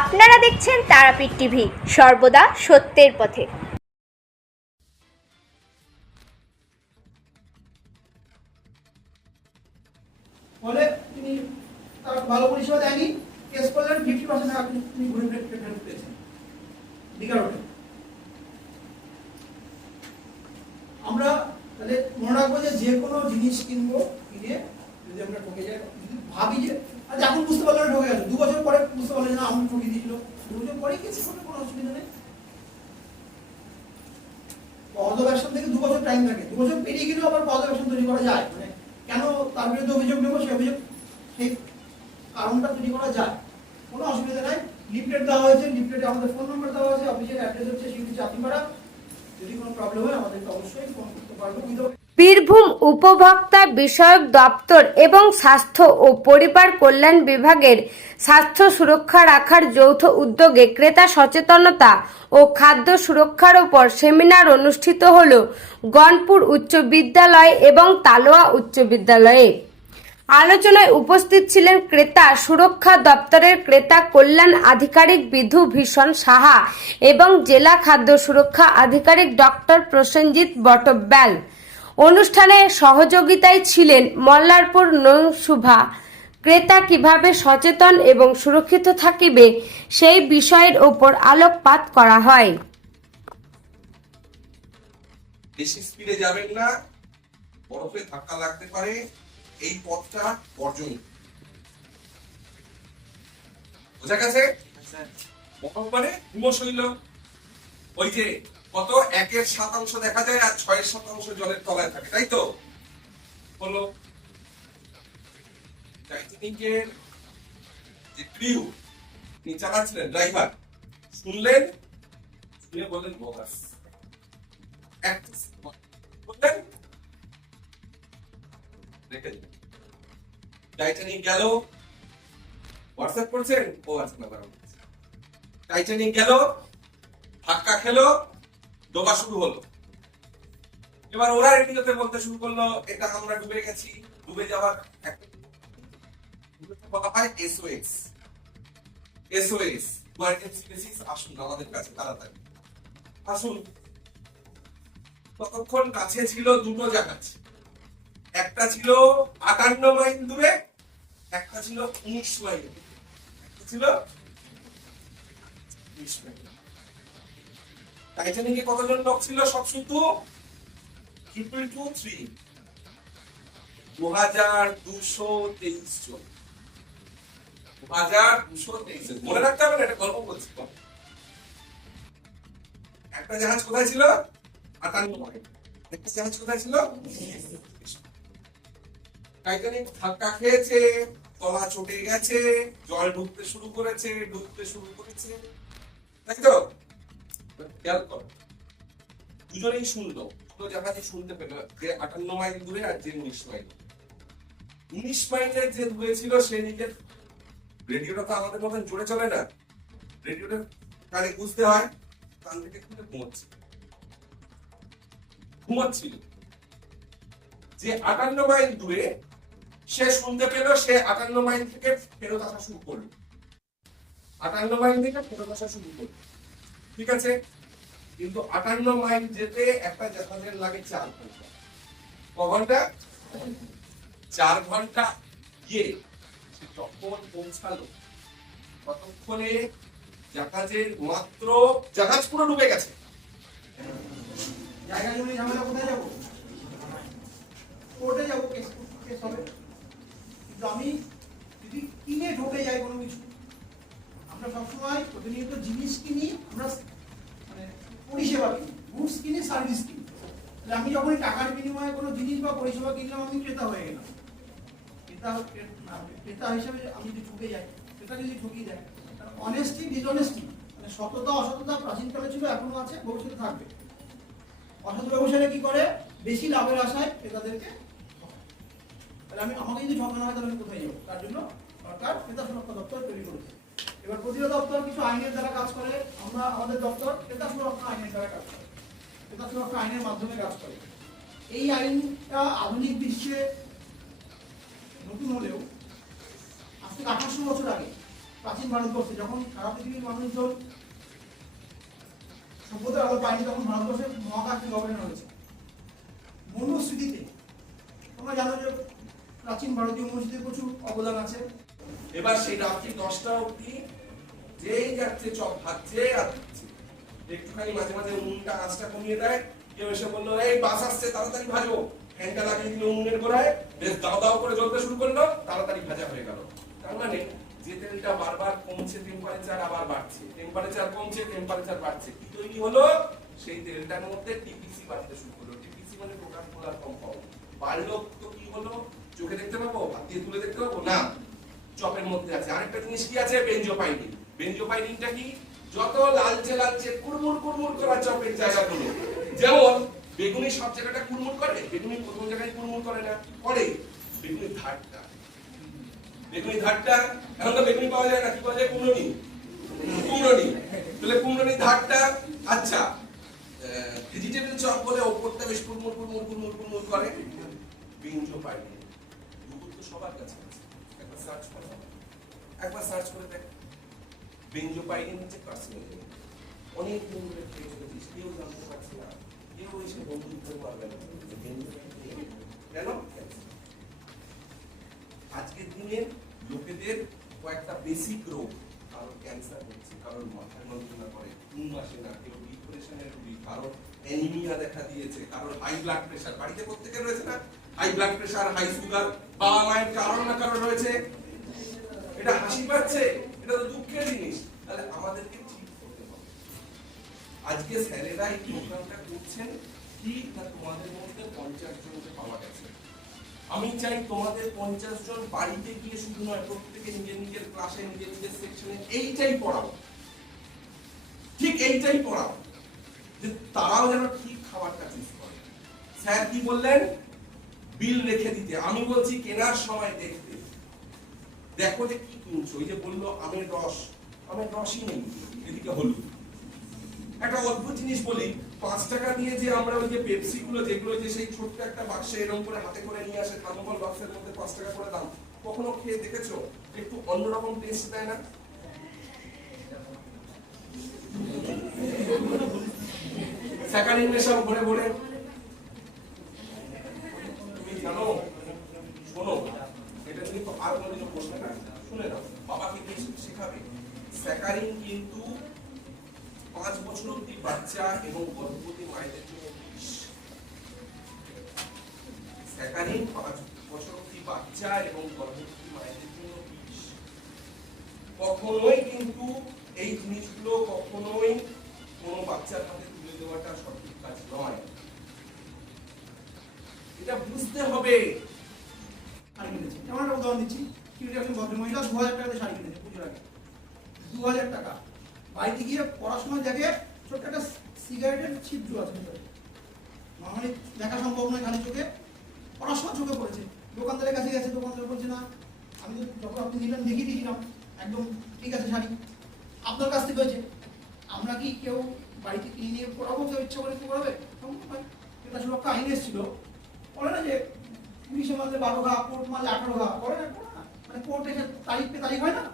আপনারা দেখছেন তারাপীঠ টিভি, সর্বদা সত্যের পথে। ফলে তিনি তার ভালো পরিষেবা দেয়নি, কেস করলেন 50% টাকা তিনি ঘুরে ফেরত পেয়েছেন বিকারোটে। আমরা তাহলে মনে রাখবো যে কোনো জিনিস কিনবো, কিনে যদি আমরা ঠকে যাই, যদি ভাবি যে আজ এখন বুঝতে পারলাম ঠকে গেছে, 2 বছর পরে বুঝতে পারলাম যে না আমি ঠকে দিয়েছিল, 2 বছর পরে কেস করলে কোনো অসুবিধা নেই। পদব্যবসা থেকে 2 বছর টাইম থাকে, 2 বছর পেরিয়ে গেলেও আবার পদব্যবসা তৈরি করা যায়। মানে কেন তার বিরুদ্ধে অভিযোগ নেবো, সেই অভিযোগ সেই কারণটা তৈরি করা যায়, কোনো অসুবিধা নাই। লিফলেট দেওয়া হয়েছে, লিফলেটে আমাদের ফোন নাম্বার দেওয়া আছে, অফিসের অ্যাড্রেস হচ্ছে সেগুলি চাকরি করা। যদি কোনো প্রবলেম হয় আমাদেরকে অবশ্যই ফোন করতে পারবো। বীরভূম উপভোক্তা বিষয়ক দপ্তর এবং স্বাস্থ্য ও পরিবার কল্যাণ বিভাগের স্বাস্থ্য সুরক্ষা রাখার যৌথ উদ্যোগে ক্রেতা সচেতনতা ও খাদ্য সুরক্ষার উপর সেমিনার অনুষ্ঠিত হল গণপুর উচ্চ বিদ্যালয় এবং তালোয়া উচ্চ বিদ্যালয়ে। আলোচনায় উপস্থিত ছিলেন ক্রেতা সুরক্ষা দপ্তরের ক্রেতা কল্যাণ আধিকারিক বিধু ভীষণ সাহা এবং জেলা খাদ্য সুরক্ষা আধিকারিক ডক্টর প্রসেনজিৎ বটব্যাল। অনুষ্ঠানে সহযোগিতায় ছিলেন মল্লারপুর নৌশুভা। ক্রেতা কিভাবে সচেতন এবং সুরক্ষিত থাকিবে সেই বিষয়ের উপর আলোকপাত করা হয়। বেশি স্পিডে যাবেন না, বরফে ধাক্কা লাগতে পারে, এই পথটা বর্জনীয়। বোঝা গেছে? বরফ মানে হিমশৈল, ওই যে কত 1/7 দেখা যায় আর 6/7 জলের তলায় থাকে, তাই তো? বলো টাইটানিকের যে ক্রিউ, তিনি চালাচ্ছিলেন, ড্রাইভার, শুনলেন, শুনে বললেন বোগাস, বললেন টাইটানিক গেল। হোয়াটসঅ্যাপ করছেন? ও আচ্ছা না, টাইটানিক গেল, ধাক্কা খেলো, ডোবা শুরু হলো। এবার ওরা রেডিওতে বলতে শুরু করলো এটা আমরা ডুবে গেছি। ডুবে যাওয়ার বলা হয় এসওএস, এসওএস, ইমার্জেন্সি বেসিস, আসুন আমাদের কাছে তাড়াতাড়ি আসুন। ততক্ষণ কাছে ছিল দুটো জাহাজ, একটা ছিল 58 মাইল দূরে, একটা ছিল 19 মাইল, একটা ছিল 19 মাইল। টাইটানিকে কতজন লোক ছিল? সব শুধু 2223 2223 জন। 2223 মনে রাখতে হবে না, এটা গল্প বলছি। একটা জাহাজ কোথায় ছিল? 58 মাইল। একটা জাহাজ কোথায় ছিল? টাইটানিক ধাক্কা খেয়েছে, তলা চটে গেছে, জল ঢুকতে শুরু করেছে, তাই তো? খেয়াল করো, দুজনেই শুনলো, দুটো জাহাজই শুনতে পেল, যে 58 মাইল দূরে আর যে 19 মাইল। 19 মাইলের যে দূরে ছিল সে নিজের রেডিওটা তো আমাদের মতন জোরে চলে না, রেডিওটা কানে বুঝতে হয়, কান থেকে খুলে ঘুমাচ্ছিল। যে 58 মাইল দূরে সে শুনতে পেল, সে 58 মাইল থেকে ফেরত আসা শুরু করলো, 58 মাইল থেকে ফেরত আসা শুরু করলো, ঠিক আছে? কিন্তু 58 মাইল যেতে একটা জাহাজের লাগে 4 ঘন্টা। ক ঘন্টা? 4 ঘন্টা গিয়ে যখন পৌঁছালো, ততক্ষণে জাহাজের মাত্র, জাহাজ পুরো ডুবে গেছে। জায়গা জমি ঝামেলা, কোথায় যাবো? কোর্টে যাবো, কেস হবে। কিন্তু আমি যদি কিনে ঢোকে যাই কোনো কিছু, আমরা সবসময় প্রতিনিয়ত জিনিস কিনি, আমরা মানে পরিষেবা কিনি, গুডস কিনি, সার্ভিস কিনি। তাহলে আমি যখনই টাকার বিনিময়ে কোনো জিনিস বা পরিষেবা কিনলাম, আমি ক্রেতা হয়ে গেলাম। ক্রেতা হিসেবে আমি যদি ঠকে যাই, ক্রেতা যদি ঠকিয়ে যায়, অনেস্টি ডিসঅনেস্টি, মানে সততা অসততা প্রাচীনকালে ছিল, এখনো আছে, ভবিষ্যতে থাকবে। অসৎ ব্যবসায়ীরা কি করে? বেশি লাভের আশায় ক্রেতাদেরকে। তাহলে আমাকে যদি ঠকানো হয়, তাহলে আমি কোথায় যাবো? তার জন্য সরকার ক্রেতা সুরক্ষা দপ্তর তৈরি করেছে। এবার প্রতিটা দপ্তর কিছু আইনের দ্বারা কাজ করে, আমরা আমাদের দপ্তর ক্রেতা সুরক্ষা আইনের দ্বারা কাজ করে, ক্রেতা সুরক্ষা আইনের মাধ্যমে কাজ করে। এই আইনটা আধুনিক বিশ্বে নতুন হলেও আজ থেকে 1800 বছর আগে প্রাচীন ভারতবর্ষে যখন সারা পৃথিবীর মানুষজন সভ্যতার আলো পায়নি, তখন ভারতবর্ষে মহাকাশ গবেষণা হয়েছে মনুস্মৃতিতে। তোমরা জানো যে প্রাচীন ভারতীয় মনুস্মৃতির প্রচুর অবদান আছে। এবার সেই রাত্রি 10টা অবধি যেই যাচ্ছে চপ ভাজছে আর দিচ্ছে, একটুখানি মাঝে মাঝে উনুনটা আঁচটা কমিয়ে দেয়, কেউ এসে বললো এই বাস আসছে তাড়াতাড়ি ভাজো, ফ্যানটা লাগিয়ে দিল উনুনের গোড়ায়, বেশ দাও দাও করে জ্বলতে শুরু করলো, তাড়াতাড়ি ভাজা হয়ে গেল। তার মানে যে তেলটা বারবার কমছে টেম্পারেচার আবার বাড়ছে, টেম্পারেচার কমছে টেম্পারেচার বাড়ছে, কি তৈরি হলো? সেই তেলটার মধ্যে টিপিসি বাড়তে শুরু করলো। টিপিসি মানে টোটাল পোলার কম্পাউন্ড। বাড়লো তো কি হলো? চোখে দেখতে পাবো, হাত দিয়ে তুলে দেখতে পাবো না, চপের মধ্যে আছে। আরেকটা জিনিস কি আছে? বেনজোপাইনিন। বেনজোপাইনিনটা কি? যত লালচে লালচে কুড়মুড় কুড়মুড় করা চপের জায়গাগুলো, যেমন বেগুনি সব জায়গাটা কুড়মুড় করে, বেগুনি কোন জায়গায় কুড়মুড় করে না, করে বেগুনির ধারটা। বেগুনি ধারটা এখন তো বেগুনি পাওয়া যায় না, কি পাওয়া যায়? কুমড়োনি। কুমড়োনি, তাহলে কুমড়োনির ধারটা। আচ্ছা, ভেজিটেবল চপ বলে ওপরটা বেশ কুড়মুড় কুড়মুড় কুড়মুড় কুড়মুড় করে, বেনজোপাইনিন। গুগল তো সবার কাছে আছে, একবার সার্চ করো, একবার সার্চ করে দেখ। বেনজোপাইনিন হচ্ছে কার্সিনোজেন। অনেক দিন ধরে খেয়ে চলেছিস, কেউ জানতে পারছে না, কেউ এসে বন্ধু ধরে পারবে না। কেন? আজকের দিনে লোকেদের কয়েকটা বেসিক রোগ, কারোর ক্যান্সার হচ্ছে, কারোর মাথার যন্ত্রণা করে, ঘুম আসে না, কেউ ডিপ্রেশনের রোগী, কারোর অ্যানিমিয়া দেখা দিয়েছে, কারোর হাই ব্লাড প্রেশার। বাড়িতে প্রত্যেকের রয়েছে না high blood pressure, high sugar? বাবা মায়ের কারণ না কারণ রয়েছে। এটা হাসি পাচ্ছে, এটা তো দুঃখের জিনিস। তাহলে আমাদেরকে ঠিক করতে হবে। আজকে স্যারেরা এই প্রোগ্রামটা করছেন কি না, তোমাদের মধ্যে 50 জনকে পাওয়া গেছে। আমি চাই তোমাদের 50 জন বাড়িতে গিয়ে শুধু নয়, প্রত্যেকে নিজের নিজের ক্লাসে নিজের নিজের সেকশনে এইটাই পড়াও, ঠিক এইটাই পড়াও, যে তারাও যেন ঠিক খাবারটা চুজ করে। স্যার কি বললেন? বিল রেখে দিতে। আমি বলছি কেনার সময় দেখতে, দেখো যে কি কিনছো। ওই যে বললো আমের রস, আমের রসই নেই, এদিকে হলুদ। একটা অদ্ভুত জিনিস বলি, 5 টাকা দিয়ে যে আমরা ওই যে পেপসি গুলো, যেগুলো যে সেই ছোট্ট একটা বাক্সে এরকম করে হাতে করে নিয়ে আসে, থার্মোকল বাক্সের মধ্যে 5 টাকা করে দাম, কখনো খেয়ে দেখেছো? একটু অন্যরকম টেস্ট দেয় না? স্যাকারিন মেশা ভরে ভরে। তুমি জানো, শোনো, এটা কিন্তু আর কোনোদিনও বলবে না, শুনে নাও, বাবাকে দিয়ে শেখাবে। স্যাকারিন কিন্তু 5 বছর অবধি বাচ্চা এবং গর্ভবতী মায়েদের জন্য বিষ। স্যাকারিন 5 বছর অবধি বাচ্চা এবং গর্ভবতী মায়েদের জন্য বিষ। কখনোই কিন্তু এই জিনিসগুলো কখনোই কোনো বাচ্চার হাতে তুলে দেওয়াটা সঠিক কাজ নয়, এটা বুঝতে হবে। শাড়ি কিনেছে, যেমন একটা উদাহরণ দিচ্ছি, একজন ভদ্রমহিলা 2000 টাকাতে শাড়ি কিনেছে পুজোর আগে, 2000 টাকা। বাড়িতে গিয়ে পড়াশোনার জায়গায় ছোট্ট একটা সিগারেটের ছিদ্র আছে, নর্মালি দেখা সম্ভব নয় খালি চোখে, পড়াশোনা চোখে পড়েছে। দোকানদারের কাছে গেছে, দোকানদার বলছে না, আমি তো যখন আপনি নিলেন দেখিয়ে দিয়েছিলাম একদম ঠিক আছে শাড়ি, আপনার কাছ থেকে হয়েছে। আমরা কি কেউ বাড়িতে কিনে নিয়ে পড়াবো? কেউ ইচ্ছা করে কি পড়াবে? এটা সুরক্ষা আইন এসেছিল, বলে না যে পুলিশে মারলে 12 ঘা, কোর্ট মারলে 18 ঘা, করে না? মানে কোর্ট এসে তারিখ পে তারিখ হয় না,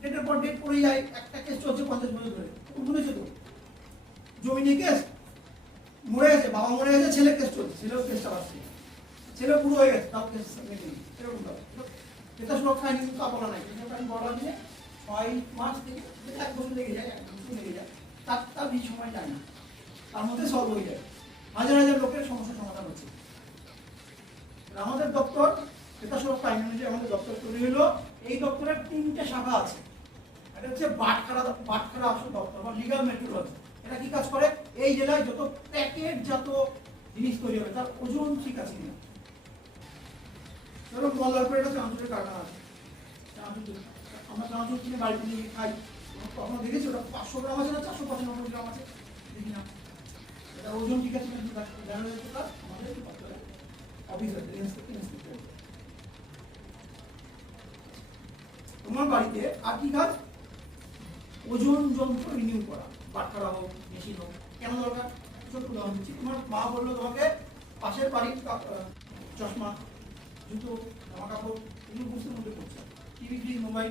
ডেটের পর ডেট পড়ে যায়। একটা কেস চলছে 50 বছর ধরে, শুনেছো তো? জমি নিয়ে কেস, মরে গেছে, বাবা মরে গেছে, ছেলে কেস চলছে, ছেলেও কেস চালাচ্ছে, ছেলে পুরো হয়ে গেছে, তাও কেস এরকম। এটা সুরক্ষা আইন কিন্তু আপনা নাই, সুরক্ষা আইন বলা দিয়ে 6 মাস থেকে 1 বছর লেগে যায়, 1 বছর লেগে যায়, তার বেশি সময় যায় না, তার মধ্যে সলভ হয়ে যায়। হাজার হাজার লোকের সমস্যার সমাধান হচ্ছে। আমাদের দপ্তর, এটা সুরক্ষা আইন অনুযায়ী আমাদের দপ্তর তৈরি হলো। এই দপ্তরের 3টে শাখা আছে। এটা হচ্ছে বাটখারা আসল দপ্তর বা লিগাল মেট্রোলজি। এটা কি কাজ করে? এই জেলায় যত প্যাকেটজাত জিনিস তৈরি হবে তার ওজন ঠিক আছে কিনা। ধরো মল্লারপুরে একটা চানাচুরের কারখানা আছে, আমরা চানাচুর কিনে বাড়িতে নিয়ে খাই, কখনো দেখেছি ওটা 500 গ্রাম আছে না 495 গ্রাম আছে, দেখি না। এটা ওজন ঠিক আছে কিনা জানা যেতে পারে আমাদের দপ্তরে অফিসার। তোমার বাড়িতে আর কি কাজ? ওজন যন্ত্র রিনিউ করা, বাটখারা হোক, মেশিন হোক। কেন দরকার? ছোট্ট উদাহরণ দিচ্ছি। তোমার মা বললো তোমাকে পাশের বাড়ির চশমা, জুতো, জামা কাপড় এগুলো বুঝতে মধ্যে পড়ছে, টিভি, ফ্রিজ, মোবাইল